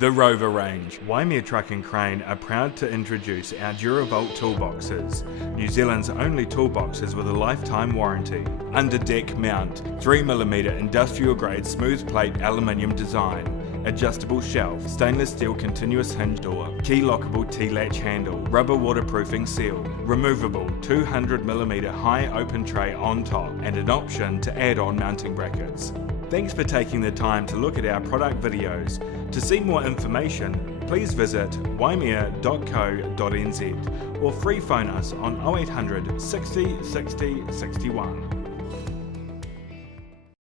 The Rover range. Waimea Truck and Crane are proud to introduce our Duravault Toolboxes, New Zealand's only toolboxes with a lifetime warranty. Under deck mount, 3mm industrial grade smooth plate aluminium design, adjustable shelf, stainless steel continuous hinge door, key lockable T-latch handle, rubber waterproofing seal, removable 200mm high open tray on top, and an option to add on mounting brackets. Thanks for taking the time to look at our product videos. To see more information, please visit waimea.co.nz or free phone us on 0800 60 60 61.